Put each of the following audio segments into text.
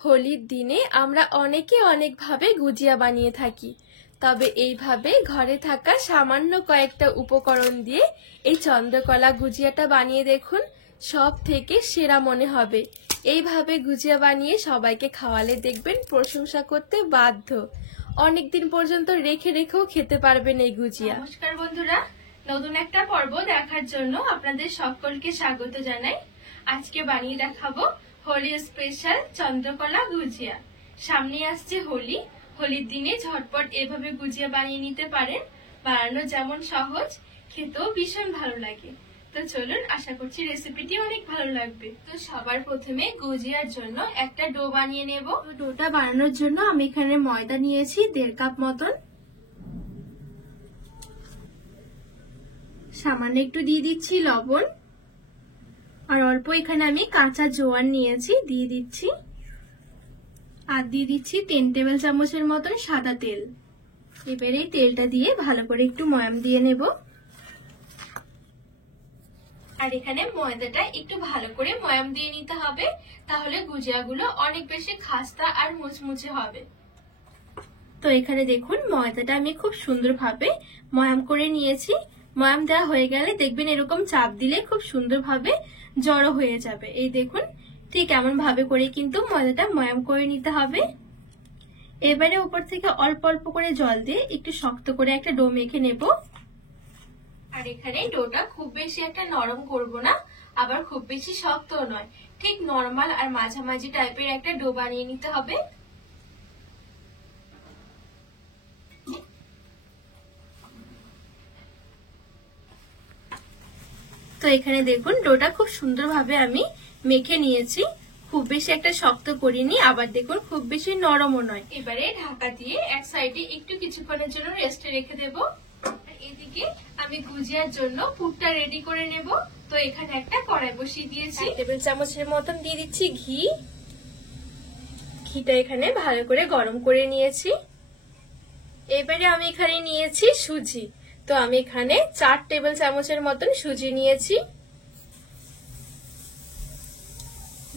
হোলির দিনে আমরা অনেকে অনেকভাবে গুজিয়া বানিয়ে থাকি, তবে এইভাবে ঘরে থাকা সামান্য কয়েকটা উপকরণ দিয়ে এই চন্দ্রকলা গুজিয়াটা বানিয়ে দেখুন, সব থেকে সেরা মনে হবে। এইভাবে গুজিয়া বানিয়ে সবাইকে খাওয়ালে দেখবেন প্রশংসা করতে বাধ্য। অনেকদিন পর্যন্ত রেখে রেখেও খেতে পারবেন এই গুজিয়া। নমস্কার বন্ধুরা, নতুন একটা পর্ব দেখার জন্য আপনাদের সকলকে স্বাগত জানাই। আজকে বানিয়ে দেখাবো হোলি স্পেশাল চন্দ্রকলা গুজিয়া। সামনে আসছে হোলি, হোলির দিনে ঝটপট এভাবে গুজিয়া বানিয়ে নিতে পারেন। বানানো যেমন সহজ, খেতেও ভীষণ ভালো লাগে। তো চলুন, আশা করছি রেসিপিটি অনেক ভালো লাগবে। তো সবার প্রথমে গুজিয়ার জন্য একটা ডো বানিয়ে নেব। ডোটা বানানোর জন্য আমি এখানে ময়দা নিয়েছি 1.5 কাপ মতন। সামান্য একটু দিয়ে দিচ্ছি লবণ, আর অল্প এখানে আমি কাঁচা জোয়ান নিয়েছি, দিয়ে দিচ্ছি। আর দিয়ে দিচ্ছি 3 টেবিল চামচের মতন সাদা তেল। এবারে এই তেলটা দিয়ে ভালো করে একটু ময়াম দিয়ে নেব। আর এখানে ময়দাটা একটু ভালো করে ময়াম দিয়ে নিতে হবে, তাহলে গুজিয়াগুলো অনেক বেশি খাস্তা আর মুচমুচে হবে। তো এখানে দেখুন ময়দাটা আমি খুব সুন্দরভাবে ময়াম করে নিয়েছি। ময়াম দেওয়া হয়ে গেলে দেখবেন এরকম চাপ দিলে খুব সুন্দরভাবে জড়ো হয়ে যাবে। এই দেখুন, ঠিক এমন ভাবে করে কিন্তু ময়দাটা ময়াম করে নিতে হবে। এবারে উপর থেকে অল্প অল্প করে জল দিয়ে একটু শক্ত করে একটা ডো মেখে নেব। আর এখানে ডোটা খুব বেশি একটা নরম করব না, আবার খুব বেশি শক্তও নয়, ঠিক নরমাল আর মাঝামাঝি টাইপের একটা ডো বানিয়ে নিতে হবে। তো এখানে দেখুন ডোটা খুব সুন্দরভাবে আমি মেখে নিয়েছি, খুব বেশি একটা শক্ত করিনি, আবার দেখুন খুব বেশি নরমও নয়। এবারে ঢাকা দিয়ে এক সাইডে একটু কিছুক্ষণের জন্য রেস্টে রেখে দেব। এদিকে আমি গুজিয়ার জন্য পুরটা রেডি করে নেব। তো এখানে একটা কড়াই বসিয়ে দিয়েছি, 1 টেবিল চামচের মতন দিয়ে দিচ্ছি ঘি। ঘিটা এখানে ভালো করে গরম করে নিয়েছি। এবারে আমি এখানে নিয়েছি সুজি। তো আমি এখানে 4 টেবিল চামচের মতন সুজি নিয়েছি।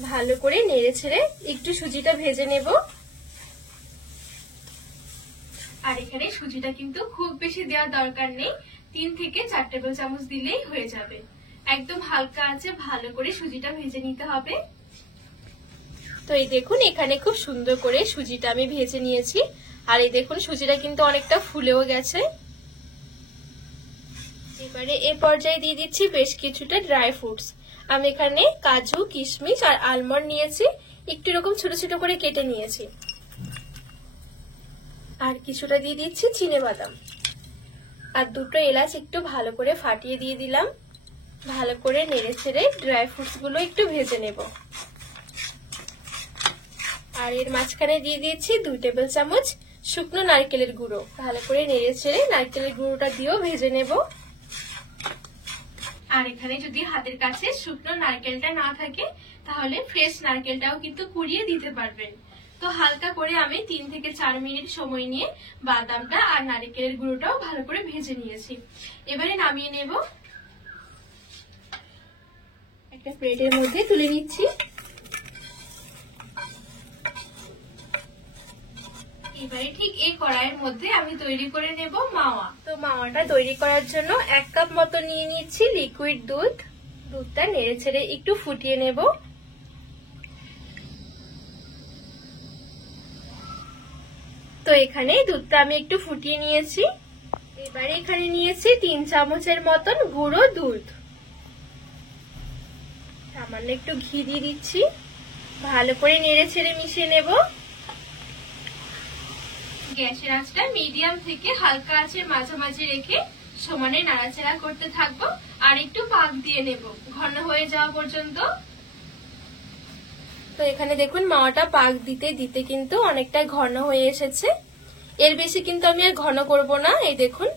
ভালো করে নেড়ে ছেড়ে একটু সুজিটা ভেজে নেব। আর এখানে সুজিটা কিন্তু খুব বেশি দেওয়ার দরকার নেই, 3 থেকে 4 টেবিল চামচ দিলেই হয়ে যাবে। একদম হালকা আঁচে ভালো করে সুজিটা ভেজে নিতে হবে। তো এই দেখুন এখানে খুব সুন্দর করে সুজিটা আমি ভেজে নিয়েছি। আর এই দেখুন সুজিটা কিন্তু অনেকটা ফুলেও গেছে। এবারে এই পর্যায়ে দিয়ে দিচ্ছি বেশ কিছুটা ড্রাই ফ্রুটস। আমি এখানে কাজু, কিশমিশ আর আলমন্ড নিয়েছি, একটু এরকম ছোট ছোট করে কেটে নিয়েছি। আর কিছুটা দিয়ে দিচ্ছি চিনেবাদাম, আর 2টো এলাচ একটু ভালো করে ফাটিয়ে দিয়ে দিলাম। ভালো করে নেড়ে ছেড়ে ড্রাই ফ্রুটস গুলো একটু ভেজে নেব। আর এর মাঝখানে দিয়ে দিয়েছি 2 টেবিল চামচ শুকনো নারকেলের গুঁড়ো। ভালো করে নেড়ে ছেড়ে নারকেলের গুঁড়োটা দিয়েও ভেজে নেব। আর এখানে যদি হাতের কাছে শুকনো নারকেলটা না থাকে, তাহলে ফ্রেশ নারকেলটাও কিন্তু কুড়িয়ে দিতে পারবেন। তো হালকা করে আমি 3 থেকে 4 মিনিট সময় নিয়ে বাদামটা আর নারকেলের গুঁড়োটাও ভালো করে ভেজে নিয়েছি। এবারে নামিয়ে নেব। একটা প্লেটের মধ্যে তুলে নিচ্ছি। এবারে ঠিক এই কড়াইয়ের মধ্যে আমি তৈরি করে নেব মাওয়া। তো মাওয়াটা তৈরি করার জন্য 1 কাপ মতো নিয়ে নিচ্ছি লিকুইড দুধ। দুধটা নেড়ে ছেড়ে একটু ফুটিয়ে নেব। তো এখানে দুধটা আমি একটু ফুটিয়ে নিয়েছি। এবারে এখানে নিয়েছি 3 চামচের মতন গুঁড়ো দুধ। সামান্য একটু ঘি দিয়ে দিচ্ছি। ভালো করে নেড়ে ছেড়ে মিশিয়ে নেব। গ্যাসের আঁচটা মিডিয়াম থেকে হালকা আঁচের মাঝামাঝি রেখে সমানে নাড়াচাড়া করতে থাকবো, আর একটু পাক দিয়ে নেব ঘন হয়ে যাওয়া পর্যন্ত। তো এখানে দেখুন মাওয়াটা পাক দিতে দিতে কিন্তু অনেকটা ঘন হয়ে এসেছে। এর বেশি কিন্তু আমি আর ঘন করব না। এই দেখুন,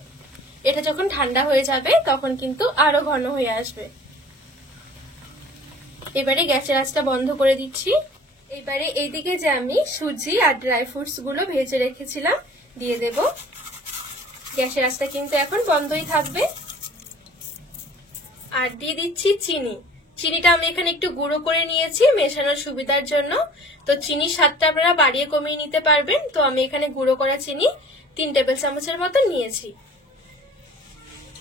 এটা যখন ঠান্ডা হয়ে যাবে তখন কিন্তু আরো ঘন হয়ে আসবে। এবারে গ্যাসের আঁচটা বন্ধ করে দিচ্ছি। এবারে এইদিকে যে আমি সুজি আর ড্রাই ফ্রুটস গুলো ভেজে রেখেছিলাম দিয়ে দেব। গ্যাসের আঁচটা কিন্তু এখন বন্ধই থাকবে। আর দিয়ে দিচ্ছি চিনি। চিনিটা আমি এখানে একটু গুঁড়ো করে নিয়েছি মেশানোর সুবিধার জন্য। তো চিনির স্বাদটা আপনারা বাড়িয়ে কমিয়ে নিতে পারবেন। তো আমি এখানে গুঁড়ো করা চিনি 3 টেবিল চামচের মতো নিয়েছি,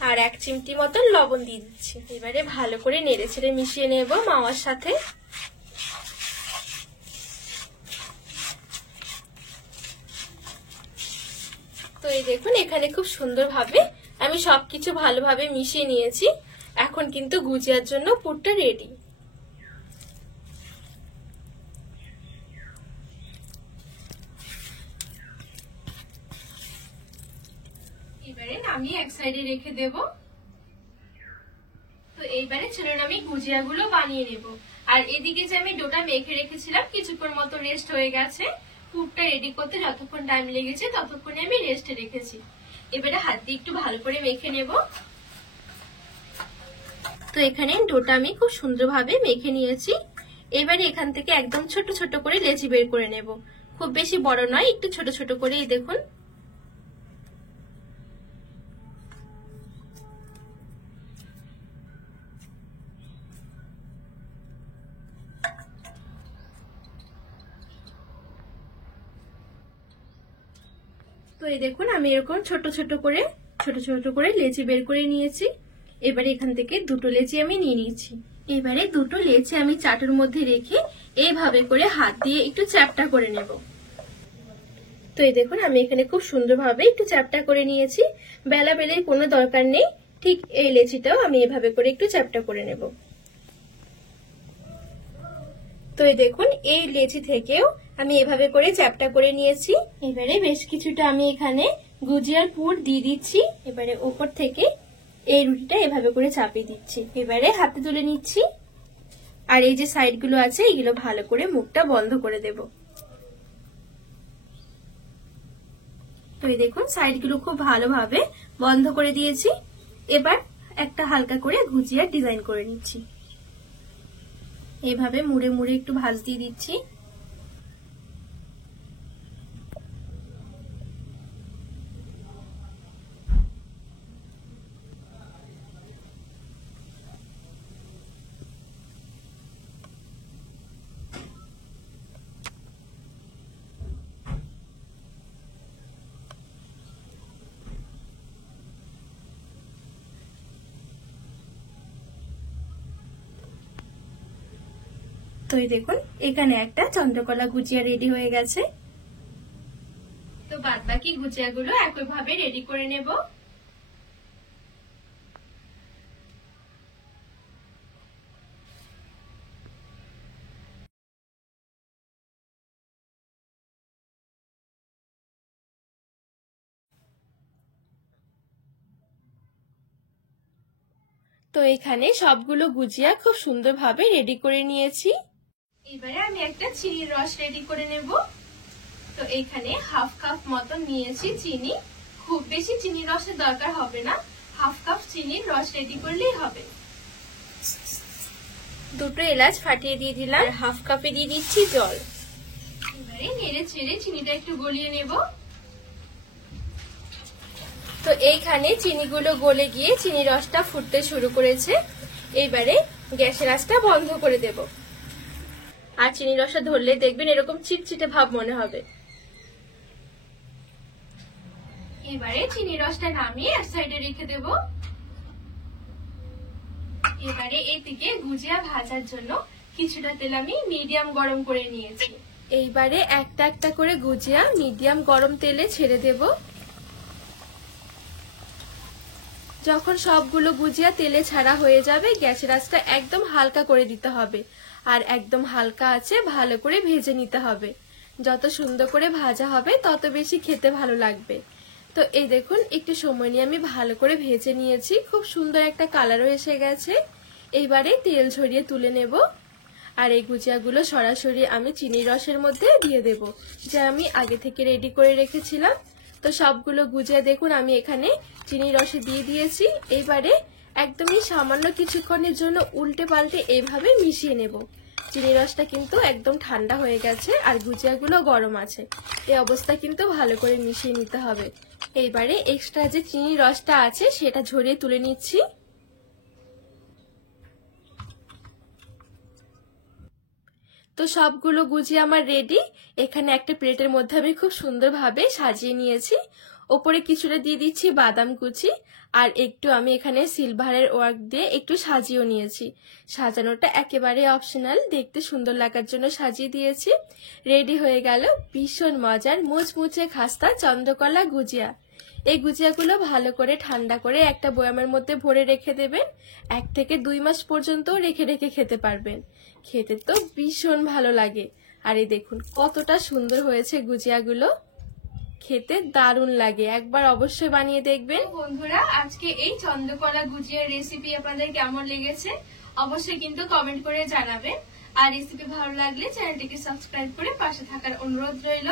আর 1 চিমটি মতন লবণ দিয়ে দিচ্ছি। এবারে ভালো করে নেড়ে ছেড়ে মিশিয়ে নেব মাওয়ার সাথে। তো এই দেখুন এখানে খুব সুন্দরভাবে আমি সবকিছু ভালোভাবে মিশিয়ে নিয়েছি। এখন কিন্তু গুজিয়ার জন্য পুরটা রেডি। এবারে নামিয়ে এক সাইডে রেখে দেব। তো এইবারে চলুন আমি গুজিয়াগুলো বানিয়ে নেব। আর এদিকে যে আমি ডোটা মেখে রেখেছিলাম কিছুক্ষণ মতো রেস্ট হয়ে গেছে। পুরটা রেডি করতে যতক্ষণ টাইম লেগেছে ততক্ষণে আমি রেস্টে রেখেছি। এবারে হাত দিয়ে একটু ভালো করে মেখে নেব। তো এখানে ডোটা আমি খুব সুন্দরভাবে মেখে নিয়েছি। এবারে এখান থেকে একদম ছোট ছোট করে লেচি বের করে নেব। খুব বেশি বড় নয়, একটু ছোট ছোট করেই দেখুন। তো এই দেখুন আমি এরকম ছোট ছোট করে লেচি বের করে নিয়েছি। এবারে এখান থেকে দুটো লেচি আমি নিয়ে নিয়েছি। এবারে দুটো লেচি আমি চাটুর মধ্যে রেখে এইভাবে করে হাত দিয়ে একটু চ্যাপটা করে নেব। তো এই দেখুন আমি এখানে খুব সুন্দরভাবে একটু চ্যাপটা করে নিয়েছি। বেলা বেলের কোনো দরকার নেই, ঠিক এই লেচিটাও আমি এভাবে করে একটু চ্যাপটা করে নেব। তো এই দেখুন এই লেচি থেকেও আমি এভাবে করে চ্যাপটা করে নিয়েছি। এবারে বেশ কিছুটা আমি এখানে গুজিয়ার পুর দিয়ে দিচ্ছি। এবারে উপর থেকে এই রুটিটা এভাবে করে চাপিয়ে দিচ্ছি। এবারে হাতে তুলে নিচ্ছি, আর এই যে সাইড গুলো আছে এগুলো ভালো করে মুখটা বন্ধ করে দেব। তো এই দেখুন সাইড গুলো খুব ভালোভাবে বন্ধ করে দিয়েছি। এবার একটা হালকা করে গুজিয়ার ডিজাইন করে নিচ্ছি। এভাবে মুড়ে মুড়ে একটু ভাঁজ দিয়ে দিচ্ছি। তো এই দেখুন এখানে একটা চন্দ্রকলা গুজিয়া রেডি হয়ে গেছে। তো বাদ বাকি গুজিয়াগুলো একইভাবে রেডি করে নেব। তো এখানে সবগুলো গুজিয়া খুব সুন্দরভাবে রেডি করে নিয়েছি। এবারে আমি একটা চিনির রস রেডি করে নেব। তো এখানে হাফ কাপ মতো নিয়েছি চিনি। খুব বেশি চিনির রসের দরকার হবে না, হাফ কাপ চিনির রস রেডি করলেই হবে। দুটো এলাচ ফাটিয়ে দিয়ে দিলাম, হাফ কাপে দিয়ে দিচ্ছি জল। এবারে নেড়ে ছেড়ে চিনিটা একটু গলিয়ে নেব। তো এইখানে চিনিগুলো গলে গিয়ে চিনি রসটা ফুটতে শুরু করেছে। এবারে গ্যাসের আঁচটা বন্ধ করে দেব। আর চিনি রসটা ধরলে দেখবেন এরকম চিটচিটে ভাব মনে হবে। এবারে চিনি রসটা নামিয়ে এক সাইডে রেখে দেব। এবারে এদিকে গুজিয়া ভাজার জন্য কিছুটা তেল আমি মিডিয়াম গরম করে নিয়েছি। এইবারে একটা একটা করে গুজিয়া মিডিয়াম গরম তেলে ছেড়ে দেব। যখন সবগুলো গুজিয়া তেলে ছাড়া হয়ে যাবে গ্যাসের আঁচটা একদম হালকা করে দিতে হবে, আর একদম হালকা আছে ভালো করে ভেজে নিতে হবে। যত সুন্দর করে ভাজা হবে তত বেশি খেতে ভালো লাগবে। তো এই দেখুন একটু সময় নিয়ে আমি ভালো করে ভেজে নিয়েছি, খুব সুন্দর একটা কালারও এসে গেছে। এইবারে তেল ঝরিয়ে তুলে নেব। আর এই গুজিয়াগুলো সরাসরি আমি চিনির রসের মধ্যে দিয়ে দেব, যা আমি আগে থেকে রেডি করে রেখেছিলাম। তো সবগুলো গুজিয়া দেখুন আমি এখানে চিনির রসে দিয়ে দিয়েছি। এইবারে একদমই সামান্য কিছুক্ষণের জন্য উল্টে পাল্টে এইভাবে মিশিয়ে নেব। চিনির রসটা কিন্তু একদম ঠান্ডা হয়ে গেছে আর গুজিয়াগুলো গরম আছে, এই অবস্থা কিন্তু ভালো করে মিশিয়ে নিতে হবে। এইবারে এক্সট্রা যে চিনির রসটা আছে সেটা ঝরিয়ে তুলে নিচ্ছি। তো সবগুলো গুজিয়া আমার রেডি। এখানে একটা প্লেটের মধ্যে আমি খুব সুন্দরভাবে সাজিয়ে নিয়েছি। ওপরে কিছুটা দিয়ে দিচ্ছি বাদাম কুচি, আর একটু আমি এখানে সিলভারের ওয়ার্ক দিয়ে একটু সাজিয়েও নিয়েছি। সাজানোটা একেবারে অপশনাল, দেখতে সুন্দর লাগার জন্য সাজিয়ে দিয়েছি। রেডি হয়ে গেল ভীষণ মজার মুচমুচে খাস্তা চন্দ্রকলা গুজিয়া। এই গুজিয়াগুলো ভালো করে ঠান্ডা করে একটা বয়ামের মধ্যে ভরে রেখে দেবেন। 1 থেকে 2 মাস পর্যন্ত রেখে রেখে খেতে পারবেন। খেতে তো ভীষণ ভালো লাগে। আর এই দেখুন কতটা সুন্দর হয়েছে গুজিয়াগুলো, খেতে দারুণ লাগে। একবার অবশ্যই বানিয়ে দেখবেন। বন্ধুরা, আজকে এই চন্দ্রকলা গুজিয়ার রেসিপি আপনাদের কেমন লেগেছে অবশ্যই কিন্তু কমেন্ট করে জানাবেন। আর রেসিপি ভালো লাগলে চ্যানেলটিকে সাবস্ক্রাইব করে পাশে থাকার অনুরোধ রইল।